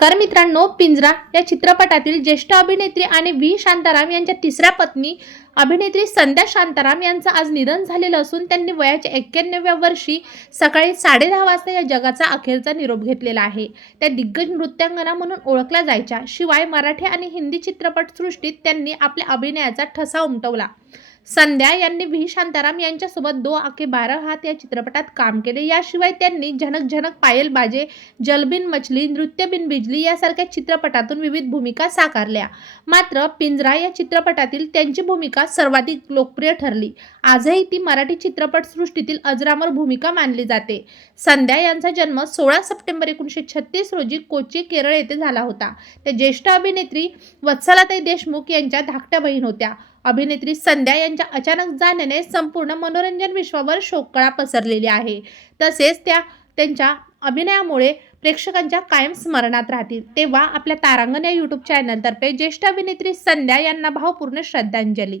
तर मित्रांनो पिंजरा या चित्रपटातील ज्येष्ठ अभिनेत्री आणि व्ही. शांताराम यांच्या तिसऱ्या पत्नी अभिनेत्री संध्या शांताराम यांचं आज निधन झालेलं असून त्यांनी वयाच्या एक्क्याण्णव्या वर्षी सकाळी साडेदहा वाजता या जगाचा अखेरचा निरोप घेतलेला आहे. त्या दिग्गज नृत्यांगना म्हणून ओळखल्या जायच्या. शिवाय मराठी आणि हिंदी चित्रपटसृष्टीत त्यांनी आपल्या अभिनयाचा ठसा उमटवला. संध्या यांनी व्ही. शांताराम यांच्यासोबत दो आके बारा हात या चित्रपटात काम केले. याशिवाय त्यांनी झनक झनक पायल बाजे जलबिन मछली नृत्यबिन बिजली यासारख्या चित्रपटातून विविध भूमिका साकारल्या. मात्र पिंजरा या चित्रपटातील त्यांची भूमिका सर्वाधिक लोकप्रिय ठरली. आजही ती मराठी चित्रपटसृष्टीतील अजरामर भूमिका मानली जाते. संध्या यांचा जन्म सोळा सप्टेंबर एकोणीसशे छत्तीस रोजी कोची केरळ येथे झाला होता. त्या ज्येष्ठ अभिनेत्री वत्सलाताई देशमुख यांच्या धाकट्या बहीण होत्या. अभिनेत्री संध्या यांच्या अचानक जाण्याने संपूर्ण मनोरंजन विश्वावर शोककळा पसरलेली आहे. तसेच त्या त्यांच्या अभिनयामुळे प्रेक्षकांच्या कायम स्मरणात राहतील. तेव्हा आपल्या तारांगण या यूट्यूब चॅनलतर्फे ज्येष्ठ अभिनेत्री संध्या यांना भावपूर्ण श्रद्धांजली.